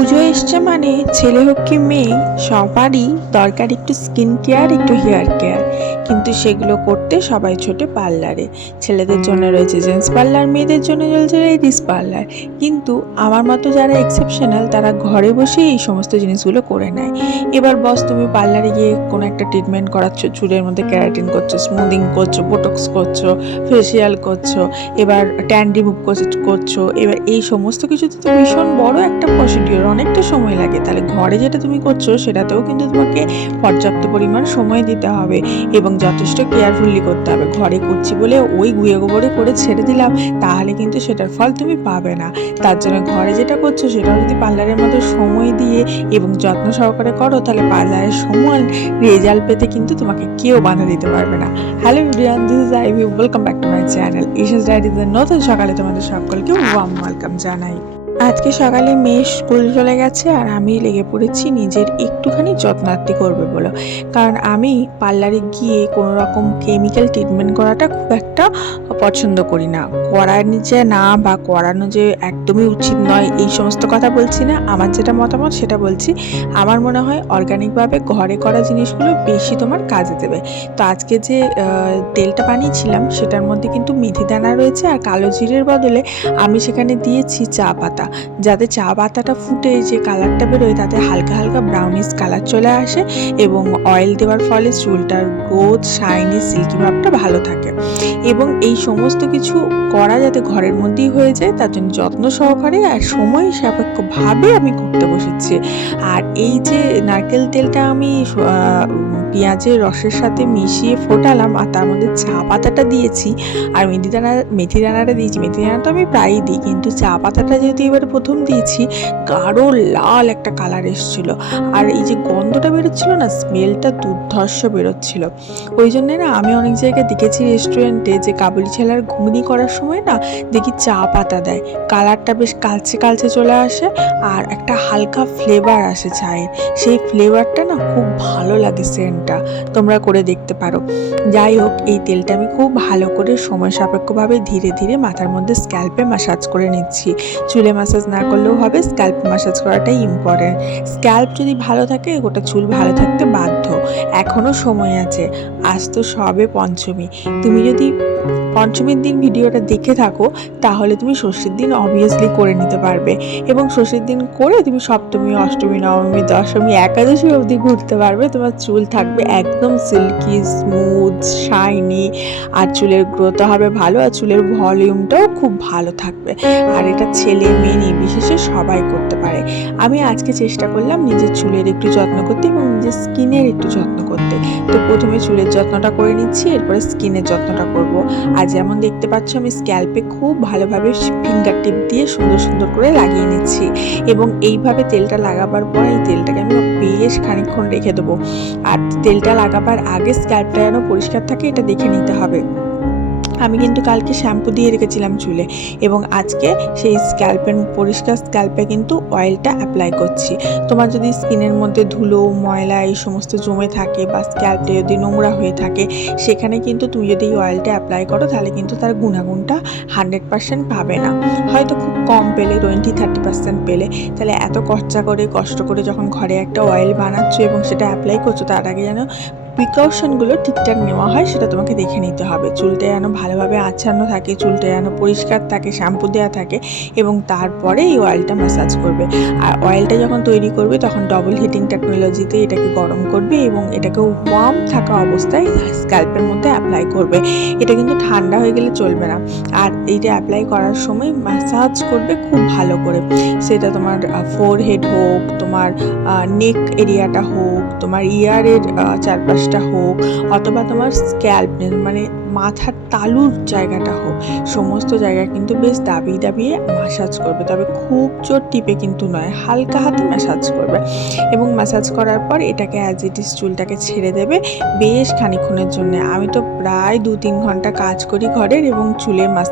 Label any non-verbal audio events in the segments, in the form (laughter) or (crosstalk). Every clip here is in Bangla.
পুজো এসছে মানে ছেলে হোক কি মেয়ে, সবারই দরকার একটু স্কিন কেয়ার একটু হেয়ার কেয়ার কিন্তু সেগুলো করতে সবাই ছোটে পার্লারে। ছেলেদের জন্য রয়েছে জেন্টস পার্লার মেয়েদের জন্য চলছে লেডিস পার্লার কিন্তু আমার মতো যারা এক্সেপশনাল তারা ঘরে বসে এই সমস্ত জিনিসগুলো করে নেয়। এবার বস তুমি পার্লারে গিয়ে কোনো একটা ট্রিটমেন্ট করাচ্ছ, চুলের মধ্যে ক্যারাটিন করছ স্মুদিং করছ বোটক্স করছ ফেসিয়াল করছ, এবার ট্যান রিমুভ করছ, এবার এই সমস্ত কিছুতে তো ভীষণ বড় একটা প্রসিডিওর অনেকটা সময় লাগে। তাহলে ঘরে যেটা তুমি করছ, সেটাতেও কিন্তু তোমাকে পর্যাপ্ত পরিমাণ সময় দিতে হবে এবং যথেষ্ট কেয়ারফুলি করতে হবে। ঘরে করছি বলে ওই গুঁয়ে গোবরে করে ছেড়ে দিলাম, তাহলে কিন্তু সেটার ফল তুমি পাবে না। তার জন্য ঘরে যেটা করছ, সেটাও যদি পার্লারের মধ্যে সময় দিয়ে এবং যত্ন সহকারে করো, তাহলে পার্লারের সময় রেজাল্ট পেতে কিন্তু তোমাকে কেউ বাধা দিতে পারবে না। Hello ভিডিয়ান this is I welcome back to my channel Isha's ডায়েরিজের নতুন সকালে তোমাদের সকলকে ওয়াম ওয়েলকাম জানাই। আজকে সকালে মেয়ে স্কুল চলে গেছে আর আমি লেগে পড়েছি নিজের একটুখানি যত্নার্থী করবে বলো। কারণ আমি পার্লারে গিয়ে কোনো রকম কেমিক্যাল ট্রিটমেন্ট করাটা খুব একটা পছন্দ করি না। করার নিচে না বা করানো যে একদমই উচিত নয়, এই সমস্ত কথা বলছি না। আমার যেটা মতামত সেটা বলছি। আমার মনে হয় অর্গানিকভাবে ঘরে করা জিনিসগুলো বেশি তোমার কাজে দেবে। তো আজকে যে তেলটা বানিয়েছিলাম সেটার মধ্যে কিন্তু মেথি দানা রয়েছে আর কালো জিরের বদলে আমি সেখানে দিয়েছি চা পাতা। যাতে চা পাতাটা ফুটে যে কালারটা বেরোয় তাতে হালকা হালকা ব্রাউনিশ কালার চলে আসে এবং অয়েল দেওয়ার ফলে চুলটার গ্রোথ শাইনি সিল্কি ভাবটা ভালো থাকে। এবং এই সমস্ত কিছু করা যাতে ঘরের মধ্যেই হয়ে যায়, তার জন্য যত্ন সহকারে আর সময় সাপেক্ষভাবে আমি করতে বসেছি। আর এই যে নারকেল তেলটা আমি পেঁয়াজের রসের সাথে মিশিয়ে ফোটালাম, আর তার মধ্যে চা পাতাটা দিয়েছি। আর মেথি দানা, মেথি দানাটা দিয়েছি। মেথি দানাটা আমি প্রায়ই দিই, কিন্তু চা পাতাটা যেহেতু এবার প্রথম দিয়েছি, গাঢ় লাল একটা কালার এসেছিল। আর এই যে গন্ধটা বেরোচ্ছিল না স্মেলটা দুর্ধর্ষ বেরোচ্ছিল। ওই জন্যে না, আমি অনেক জায়গায় দেখেছি রেস্টুরেন্টে যে কাবুলি ছেলার ঘুগনি করার সময় না, দেখি চা পাতা দেয়। কালারটা বেশ কালচে কালচে চলে আসে, আর একটা হালকা ফ্লেভার আসে চায়ের। সেই ফ্লেভারটা না, খুব ভালো লাগে সেন্টটা তোমরা করে দেখতে পারো। যাই হোক এই তেলটা আমি খুব ভালো করে সময় সাপেক্ষভাবে ধীরে ধীরে মাথার মধ্যে স্ক্যাল্পে মাসাজ করে নিচ্ছি। চুলে মাসাজ না করলেও হবে স্ক্যাল্প মাসাজ করাটাই ইম্পর্টেন্ট স্ক্যাল্প যদি ভালো থাকে, গোটা চুল ভালো থাকতে বাধ্য। এখনও সময় আছে। আজ তো সবে পঞ্চমী। তুমি যদি পঞ্চমীর দিন ভিডিওটা দেখে থাকো, তাহলে তুমি ষষ্ঠীর দিন অবভিয়াসলি করে নিতে পারবে। এবং ষষ্ঠীর দিন করে তুমি সপ্তমী, অষ্টমী, নবমী, দশমী, একাদশী অবধি ঘুরতে পারবে। তোমার চুল থাকবে একদম সিল্কি স্মুথ শাইনি আর চুলের গ্রোথ হবে ভালো, আর চুলের ভলিউমটাও খুব ভালো থাকবে। আর এটা ছেলে মেয়ে নির্বিশেষে সবাই করতে পারে। আমি আজকে চেষ্টা করলাম নিজের চুলের একটু যত্ন করতে এবং নিজের স্কিনের একটু যত্ন করতে। তো প্রথমে চুলের যত্নটা করে নিচ্ছি, এরপরে স্কিনের যত্নটা করব। আর যেমন দেখতে পাচ্ছ, আমি স্ক্যাল্পে খুব ভালোভাবে ফিঙ্গার টিপ দিয়ে সুন্দর সুন্দর করে লাগিয়ে নিচ্ছি। এবং এইভাবে তেলটা লাগাবার পর এই তেলটাকে আমি বেশ খানিকক্ষণ রেখে দেবো। আর তেলটা লাগাবার আগে স্ক্যাল্পটা যেন পরিষ্কার থাকে, এটা দেখে নিতে হবে। আমি কিন্তু কালকে শ্যাম্পু দিয়ে রেখেছিলাম চুলে এবং আজকে সেই স্ক্যাল্পের পরিষ্কার স্ক্যাল্পে কিন্তু অয়েলটা অ্যাপ্লাই করছি। তোমার যদি স্কিনের মধ্যে ধুলো, ময়লা এই সমস্ত জমে থাকে বা স্ক্যাল্পটা যদি নোংরা হয়ে থাকে, সেখানে কিন্তু তুমি যদি এই অয়েলটা অ্যাপ্লাই করো, তাহলে কিন্তু তার গুণাগুণটা হান্ড্রেড পার্সেন্ট পাবে না। হয়তো খুব কম পেলে টোয়েন্টি থার্টি পার্সেন্ট পেলে, তাহলে এত খরচা করে, কষ্ট করে যখন ঘরে একটা অয়েল বানাচ্ছ এবং সেটা অ্যাপ্লাই করছ, তার আগে যেন প্রিকশনগুলো ঠিকঠাক নেওয়া হয়, সেটা তোমাকে দেখে নিতে হবে। চুলটা যেন ভালোভাবে আচ্ছান্ন থাকে, চুলটা যেন পরিষ্কার থাকে, শ্যাম্পু দেওয়া থাকে এবং তারপরে এই অয়েলটা ম্যাসাজ করবে। আর অয়েলটা যখন তৈরি করবে, তখন ডবল হিটিং টেকনোলজিতে এটাকে গরম করবে এবং এটাকে ওয়ার্ম থাকা অবস্থায় স্ক্যাল্পের মধ্যে অ্যাপ্লাই করবে। এটা কিন্তু ঠান্ডা হয়ে গেলে চলবে না। আর এইটা অ্যাপ্লাই করার সময় ম্যাসাজ করবে খুব ভালো করে। সেটা তোমার ফোর হেড হোক, তোমার নেক এরিয়াটা হোক, তোমার ইয়ারের চারপাশটা হোক অথবা তোমার স্ক্যাল্প মানে মাথার তালুর জায়গাটা হোক, সমস্ত জায়গা কিন্তু বেশ দাবিয়ে দাবিয়ে ম্যাসাজ করবে। তবে খুব জোর টিপে কিন্তু নয়, হালকা হাতে ম্যাসাজ করবে এবং ম্যাসাজ করার পর এটাকে অ্যাজ ইট ইস চুলটাকে ছেড়ে দেবে বেশ খানিক্ষণের জন্য। আমি তো প্রায় দু তিন ঘণ্টা কাজ করি ঘরের এবং চুলে মাস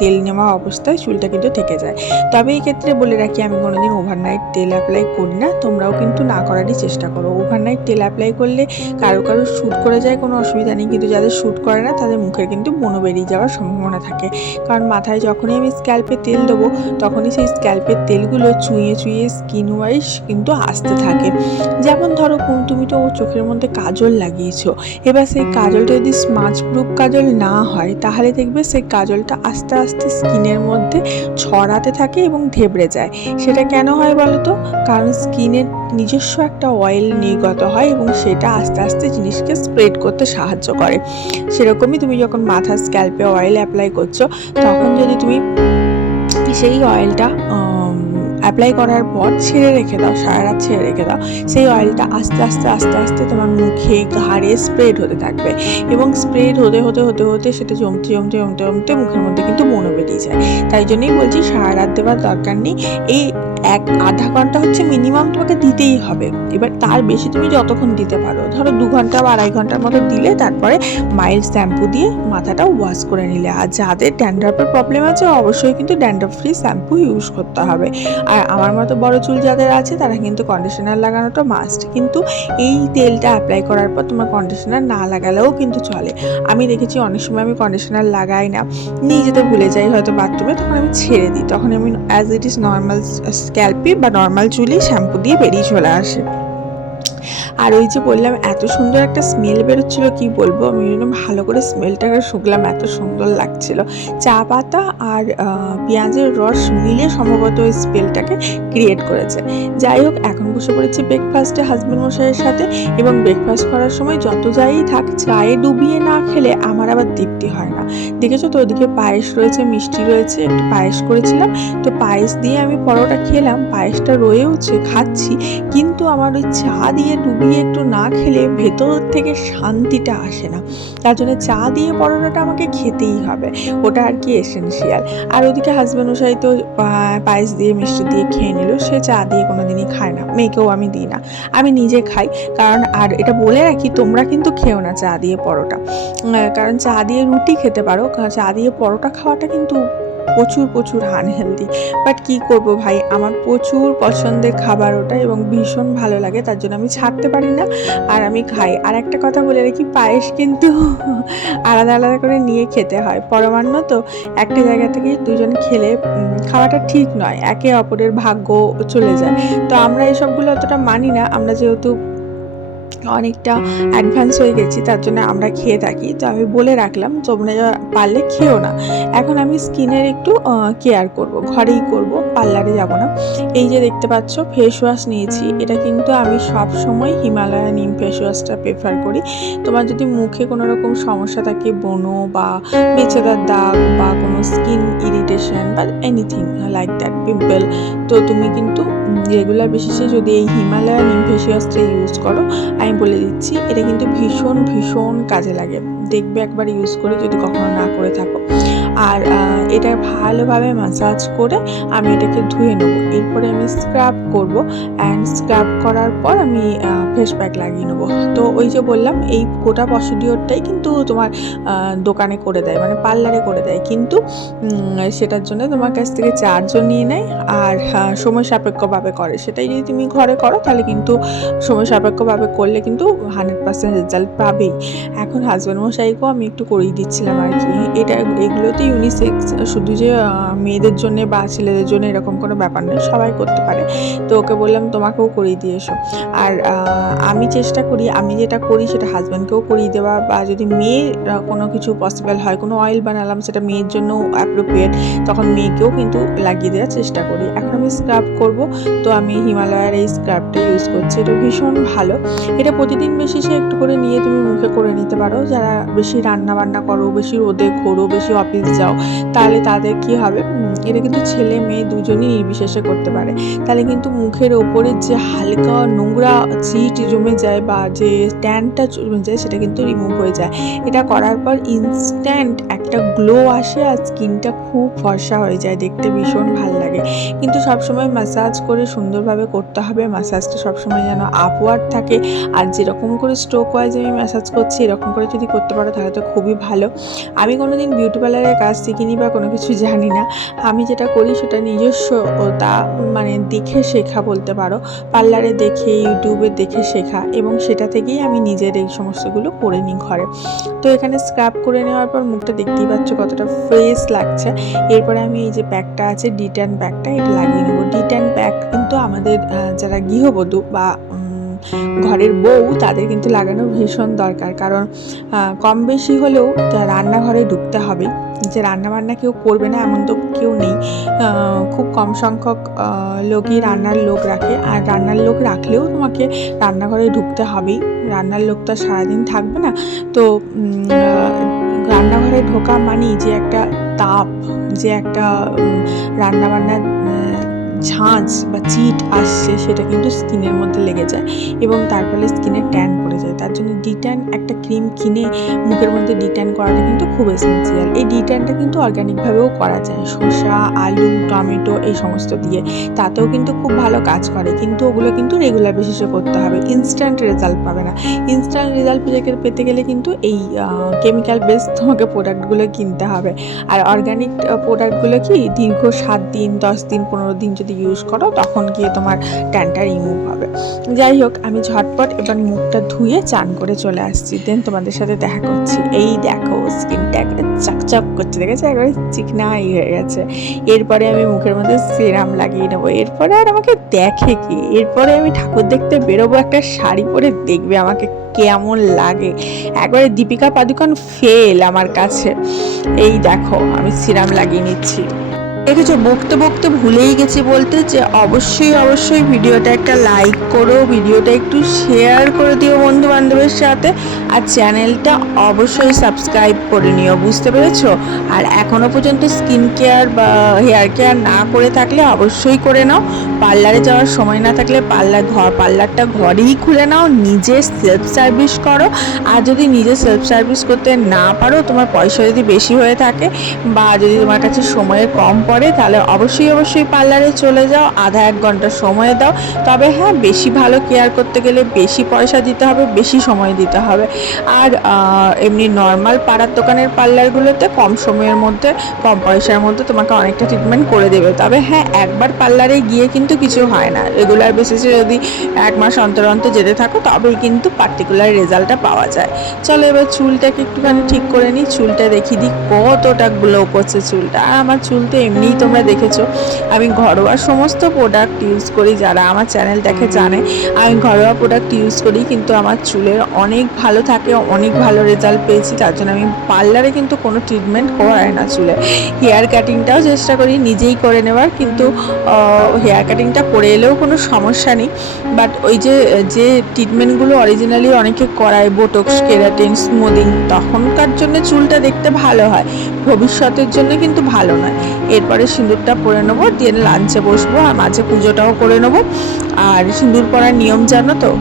তেল নেওয়া অবস্থায় চুলটা কিন্তু থেকে যায়। তবে এই ক্ষেত্রে বলে রাখি, আমি কোনোদিন ওভারনাইট তেল অ্যাপ্লাই করি না। তোমরাও কিন্তু না করারই চেষ্টা করো। ওভারনাইট তেল অ্যাপ্লাই করলে কারও কারও শ্যুট করে যায়, কোনো অসুবিধা নেই। কিন্তু যাদের শ্যুট করে না, তাদের মুখের কিন্তু বনো বেরিয়ে যাওয়ার সম্ভাবনা থাকে। কারণ মাথায় যখনই আমি স্ক্যাল্পে তেল দেবো, তখনই সেই স্ক্যাল্পের তেলগুলো চুইয়ে চুইয়ে স্কিন ওয়াইজ কিন্তু আসতে থাকে। যেমন ধরো তুমি তো চোখের মধ্যে কাজল লাগিয়েছো। এবার সেই কাজলটা যদি স্মাচ প্রুফ কাজল না হয়, তাহলে দেখবে সেই কাজলটা আস্তে আস্তে আস্তে স্কিনের মধ্যে ছড়াতে থাকে এবং ধেবড়ে যায়। সেটা কেন হয় বলো তো কারণ স্কিনের নিজস্ব একটা অয়েল নির্গত হয় এবং সেটা আস্তে আস্তে জিনিসকে স্প্রেড করতে সাহায্য করে। সেরকমই তুমি যখন মাথার স্ক্যাল্পে অয়েল অ্যাপ্লাই করছ, তখন যদি তুমি সেই অয়েলটা অ্যাপ্লাই করার পর ছেড়ে রেখে দাও, সারা রাত ছেড়ে রেখে দাও। সেই অয়েলটা আস্তে আস্তে আস্তে আস্তে তোমার মুখে ঘাড়ে স্প্রেড হতে থাকবে। এবং স্প্রেড হতে হতে হতে হতে সেটা জমতে জমতে জমতে জমতে মুখের মধ্যে কিন্তু মনে বেরিয়ে যায়। তাই জন্যই বলছি সারা রাত দেওয়ার দরকার নেই। এই এক আধা ঘণ্টা হচ্ছে মিনিমাম তোমাকে দিতেই হবে। এবার তার বেশি তুমি যতক্ষণ দিতে পারো। ধরো দু ঘণ্টা বা আড়াই ঘণ্টার মতো দিলে তারপরে মাইল্ড শ্যাম্পু দিয়ে মাথাটা ওয়াশ করে নিলে। আর যাদের ড্যান্ড্রাফের প্রবলেম আছে, অবশ্যই কিন্তু ড্যান্ড্রফ ফ্রি শ্যাম্পু ইউজ করতে হবে। আর আমার মতো বড় চুল যাদের আছে, তারা কিন্তু কন্ডিশনার লাগানোটা মাস্ট কিন্তু এই তেলটা অ্যাপ্লাই করার পর তোমার কন্ডিশনার না লাগালেও কিন্তু চলে। আমি দেখেছি অনেক সময় আমি কন্ডিশনার লাগাই না। যেতে ভুলে যাই হয়তো বাথরুমে তখন আমি ছেড়ে দিই। তখন আমি অ্যাজ ইট ইজ নর্মাল স্ক্যাল্পে বা নর্মাল চুলে শ্যাম্পু দিয়ে বেরিয়ে চলে আসে। আর ওই যে বললাম, এত সুন্দর একটা স্মেল বেরোচ্ছিল, কি বলব? আমি ভালো করে স্মেলটাকে শুকলাম, এত সুন্দর লাগছিল। চা পাতা আর পেঁয়াজের রস মিলে সম্ভবত ওই স্মেলটাকে ক্রিয়েট করেছে। যাই হোক, এখন বসে পড়েছি ব্রেকফাস্টে হাজব্যান্ড মশাইয়ের সাথে এবং ব্রেকফাস্ট করার সময় যত যাই থাক, চায়ে ডুবিয়ে না খেলে আমার আবার তৃপ্তি হয় না। দেখেছ তো, ওদিকে পায়েস রয়েছে, মিষ্টি রয়েছে, একটু পায়েস করেছিলাম। তো পায়েস দিয়ে আমি পরোটা খেলাম, পায়েসটা রয়েওছে, খাচ্ছি। কিন্তু আমার ওই চা দিয়ে ডুবিয়ে একটু না খেলে ভেতর থেকে শান্তিটা আসে না। তার জন্য চা দিয়ে পরোটাটা আমাকে খেতেই হবে। ওটা আর কি এসেন্সিয়াল আর ওদিকে হাজব্যান্ড মশাই তো পায়েস দিয়ে, মিষ্টি দিয়ে খেয়ে নিল। সে চা দিয়ে কোনো দিনই খায় না। মেয়েকেও আমি দিই না। আমি নিজে খাই। কারণ, আর এটা বলে রাখি, তোমরা কিন্তু খেও না চা দিয়ে পরোটা। কারণ চা দিয়ে রুটি খেতে পারো। চা দিয়ে পরোটা খাওয়াটা কিন্তু প্রচুর প্রচুর আনহেলদি বাট কি করব ভাই? আমার প্রচুর পছন্দের খাবার ওটা এবং ভীষণ ভালো লাগে, তার জন্য আমি ছাড়তে পারি না আর আমি খাই। আর একটা কথা বলে রাখি, পায়েস কিন্তু (laughs) আলাদা আলাদা করে নিয়ে খেতে হয়। পরমান্ন তো, একটা জায়গা থেকে দুজন খেলে খাওয়াটা ঠিক নয়। একে অপরের ভাগ্য চলে যায়। তো আমরা এসবগুলো অতটা মানি না। আমরা যেহেতু অনেকটা অ্যাডভান্স হয়ে গেছি, তার জন্য আমরা খেয়ে থাকি। তো আমি বলে রাখলাম তোমরা পারলে খেও না। এখন আমি স্কিনের একটু কেয়ার করব, ঘরেই করব, পার্লারে যাব না। এই যে দেখতে পাচ্ছ ফেস ওয়াশ নিয়েছি। এটা কিন্তু আমি সব সময় হিমালয়া নিম ফেস ওয়াশটা প্রেফার করি। তোমার যদি মুখে কোনো রকম সমস্যা থাকে, বনো বা মেচেদার দাগ বা কোনো স্কিন ইরিটেশন বা এনিথিং লাইক দ্যাট পিম্পল তো তুমি কিন্তু রেগুলার বেসিসে যদি এই হিমালয়া নিম ফেস ইউজ করো, আমি বলে দিচ্ছি, এটা কিন্তু ভীষণ ভীষণ কাজে লাগে। দেখবে একবার ইউজ করে যদি কখনো না করে থাকো। আর এটা ভালোভাবে ম্যাসাজ করে আমি এটাকে ধুয়ে নেব। এরপরে আমি স্ক্রাব করব অ্যান্ড স্ক্রাব করার পর আমি ফেস প্যাক লাগিয়ে নেব। তো ওই যে বললাম, এই গোটা প্রসিডিওরটাই কিন্তু তোমার দোকানে করে দেয় মানে পার্লারে করে দেয়। কিন্তু সেটার জন্য তোমার কাছ থেকে চার্জও নিয়ে নেয় আর সময় সাপেক্ষভাবে করে। সেটাই যদি তুমি ঘরে করো, তাহলে কিন্তু সময় সাপেক্ষভাবে করলে কিন্তু হান্ড্রেড পার্সেন্ট রেজাল্ট পাবেই। এখন হাজব্যান্ড মশাইকেও আমি একটু করিয়ে দিচ্ছিলাম আর কি। এটা এগুলো তো ইউনিসেক্স শুধু যে মেয়েদের জন্য বা ছেলেদের জন্য এরকম কোনো ব্যাপার নেই সবাই করতে পারে। তো ওকে বললাম, তোমাকেও করিয়ে দিয়ে এসো। আর আমি চেষ্টা করি, আমি যেটা করি সেটা হাজব্যান্ডকেও করিয়ে দেওয়া বা যদি মেয়ের কোনো কিছু পসিবল হয়, কোনো অয়েল বানালাম, সেটা মেয়ের জন্য অ্যাপ্রোপ্রিয়েট তখন মেয়েকেও কিন্তু লাগিয়ে দেওয়ার চেষ্টা করি। এখন আমি স্ক্রাব করব, তো আমি হিমালয়ার এই স্ক্রাবটা ইউজ করছি। এটা ভীষণ ভালো। এটা প্রতিদিন বেশি সে একটু করে নিয়ে তুমি মুখে করে নিতে পারো। যারা বেশি রান্না বান্না করো, বেশি রোদে ঘোরো, বেশি অফিস যাও তাহলে তাদের কি হবে? এটা কিন্তু ছেলে মেয়ে দুজনই নির্বিশেষে করতে পারে। তাহলে কিন্তু মুখের ওপরে যে হালকা নোংরা চিট জমে যায় বা যে ট্যানটা জমে যায় সেটা কিন্তু রিমুভ হয়ে যায়। এটা করার পর ইনস্ট্যান্ট একটা গ্লো আসে আর স্কিনটা খুব ফর্সা হয়ে যায়। দেখতে ভীষণ ভালো লাগে। কিন্তু সবসময় ম্যাসাজ করে সুন্দরভাবে করতে হবে। ম্যাসাজটা সবসময় যেন আপওয়ার্ড থাকে। আর যেরকম করে স্ট্রোক ওয়াইজ আমি ম্যাসাজ করছি, এরকম করে যদি করতে পারো তাহলে তো খুবই ভালো। আমি কোনো দিন বিউটি পার্লারের কাজ শিখিনি বা কোনো কিছু জানি না। আমি যেটা করি সেটা নিজস্ব ও তা মানে দেখে শেখা বলতে পারো। পার্লারে দেখে, ইউটিউবে দেখে শেখা এবং সেটা থেকেই আমি নিজের এই সমস্তগুলো করে নিই ঘরে। তো এখানে স্ক্রাব করে নেওয়ার পর মুখটা দেখতেই পাচ্ছ কতটা ফ্রেশ লাগছে। এরপরে আমি এই যে প্যাকটা আছে ডিট্যান প্যাকটা এটা লাগিয়ে নেব। ডিট্যান প্যাক কিন্তু আমাদের যারা গৃহবধূ বা ঘরের বউ, তাদের কিন্তু লাগানো ভীষণ দরকার। কারণ কম বেশি হলেও রান্নাঘরে ঢুকতে হবে যে রান্নাবান্না কেউ করবে না, এমন তো কেউ নেই। খুব কম সংখ্যক লোকই রান্নার লোক রাখে। আর রান্নার লোক রাখলেও তোমাকে রান্নাঘরে ঢুকতে হবেই। রান্নার লোক তো সারাদিন থাকবে না। তো রান্নাঘরে ঢোকা মানেই যে একটা তাপ, যে একটা রান্না বান্নার ঝাঁঝ বা চিট আসছে, সেটা কিন্তু স্কিনের মধ্যে লেগে যায় এবং তার ফলে স্কিনে ট্যান পড়ে যায়। তার জন্য ডিট্যান একটা ক্রিম কিনে মুখের মধ্যে ডিট্যান করাটা কিন্তু খুব এসেন্সিয়াল এই ডিট্যানটা কিন্তু অর্গ্যানিকভাবেও করা যায়। শসা, আলু, টমেটো এই সমস্ত দিয়ে। তাতেও কিন্তু খুব ভালো কাজ করে। কিন্তু ওগুলো কিন্তু রেগুলার বেসিসে করতে হবে। ইনস্ট্যান্ট রেজাল্ট পাবে না। ইনস্ট্যান্ট রেজাল্ট পেতে গেলে কিন্তু এই কেমিক্যাল বেস তোমাকে প্রোডাক্টগুলো কিনতে হবে। আর অর্গানিক প্রোডাক্টগুলো কি দীর্ঘ সাত দিন, দশ দিন, পনেরো দিন যদি ইউজ করো, তখন গিয়ে তোমার ট্যানটা রিমুভ হবে। যাই হোক, আমি ঝটপট এবার মুখটা ধুয়ে চান করে চলে আসছি। দেন তোমাদের সাথে দেখা করছি। এই দেখো স্কিনটা একটা চকচক করছে, দেখেছ? একবারে চিকনাই হয়ে গেছে। এরপরে আমি মুখের মধ্যে সিরাম লাগিয়ে নেব। এরপরে আর আমাকে দেখে কি? এরপরে আমি ঠাকুর দেখতে বেরোবো, একটা শাড়ি পরে দেখবে আমাকে কেমন লাগে। একবারে দীপিকা পাদুকন ফেল আমার কাছে। এই দেখো, আমি সিরাম লাগিয়ে নিচ্ছি। দেখেছ বকতে বকতে ভুলেই গেছি বলতে যে অবশ্যই অবশ্যই ভিডিওটা একটা লাইক করো, ভিডিওটা একটু শেয়ার করে দিও বন্ধু বান্ধবের সাথে আর চ্যানেলটা অবশ্যই সাবস্ক্রাইব করে নিও, বুঝতে পেরেছ? আর এখনও পর্যন্ত স্কিন কেয়ার বা হেয়ার কেয়ার না করে থাকলে অবশ্যই করে নাও। পার্লারে যাওয়ার সময় না থাকলে পার্লার ঘর, পার্লারটা ঘরেই খুলে নাও, নিজে সেলফ সার্ভিস করো। আর যদি নিজে সেলফ সার্ভিস করতে না পারো, তোমার পয়সা যদি বেশি হয়ে থাকে বা যদি তোমার কাছে সময়ের কম পড়ে তাহলে অবশ্যই অবশ্যই পার্লারে চলে যাও, আধা এক ঘণ্টা সময় দাও। তবে হ্যাঁ বেশি ভালো কেয়ার করতে গেলে বেশি পয়সা দিতে হবে, বেশি সময় দিতে হবে। আর এমনি নর্মাল পাড়ার দোকানের পার্লারগুলোতে কম সময়ের মধ্যে, কম পয়সার মধ্যে তোমাকে অনেকটা ট্রিটমেন্ট করে দেবে। তবে হ্যাঁ একবার পার্লারে গিয়ে কিন্তু কিছু হয় না। রেগুলার বেসিসে যদি এক মাস অন্তর অন্তর যেতে থাকো, তবেই কিন্তু পার্টিকুলার রেজাল্টটা পাওয়া যায়। চলো এবার চুলটাকে একটুখানি ঠিক করে নিই। চুলটা দেখিয়ে দিই কতটা গ্লো করছে চুলটা। আর আমার চুল তো এমনিই তোমরা দেখেছ। আমি ঘরোয়া সমস্ত প্রোডাক্ট ইউজ করি যারা আমার চ্যানেল দেখে জানে। আমি ঘরোয়া প্রোডাক্ট ইউজ করি, কিন্তু আমার চুলের অনেক ভালো থাকে, অনেক ভালো রেজাল্ট পেয়েছি। তার জন্য আমি পার্লারে কিন্তু কোনো ট্রিটমেন্ট করাই না চুলে। হেয়ার কাটিংটাও চেষ্টা করি, নিজেই করে নেওয়ার, কিন্তু হেয়ার কাটিংটা করে এলেও কোনো সমস্যা নেই। বাট ওই যে যে ট্রিটমেন্টগুলো অরিজিনালি অনেকে করায় বোটক্স কেরাটিন স্মুদিং তখনকার জন্য চুলটা দেখতে ভালো হয়। ভবিষ্যতের জন্য কিন্তু ভালো নয়। এরপরে সিঁদুরটা পরে নেব, দিয়ে লাঞ্চে বসবো আর মাঝে পুজোটাও করে নেব। আর সিঁদুর পরার নিয়ম জানো তো?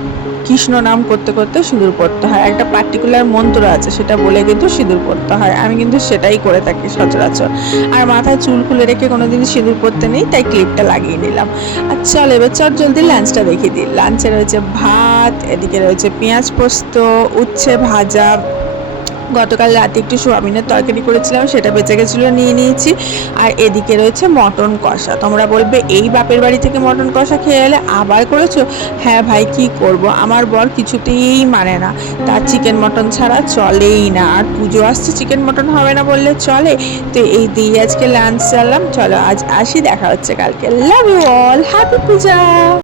কৃষ্ণ নাম করতে করতে সিঁদুর পড়তে হয়। একটা পার্টিকুলার মন্ত্র আছে, সেটা বলে কিন্তু সিঁদুর পড়তে হয়। আমি কিন্তু সেটাই করে থাকি সচরাচর। আর মাথায় চুল খুলে রেখে কোনো দিন সিঁদুর পড়তে নেই, তাই ক্লিপটা লাগিয়ে নিলাম। আর চল, এবার চট জলদি লাঞ্চটা দেখিয়ে দিই। লাঞ্চে রয়েছে ভাত, এদিকে রয়েছে পেঁয়াজ পোস্ত, উচ্ছে ভাজা গতকাল রাতে একটু সোয়াবিনের তরকারি করেছিলাম, সেটা বেঁচে গেছিল, নিয়ে নিয়েছি। আর এদিকে রয়েছে মটন কষা। তোমরা বলবে, এই বাপের বাড়ি থেকে মটন কষা খেয়ে এলে আবার করেছ? হ্যাঁ ভাই, কি করব? আমার বর কিছুতেই মানে না। তার চিকেন মটন ছাড়া চলেই না। আর পুজো আসছে, চিকেন মটন হবে না বললে চলে। তো এই দিয়ে আজকে লাঞ্চ চালাম। চলো আজ আসি, দেখা হচ্ছে কালকে। Love you all happy Puja!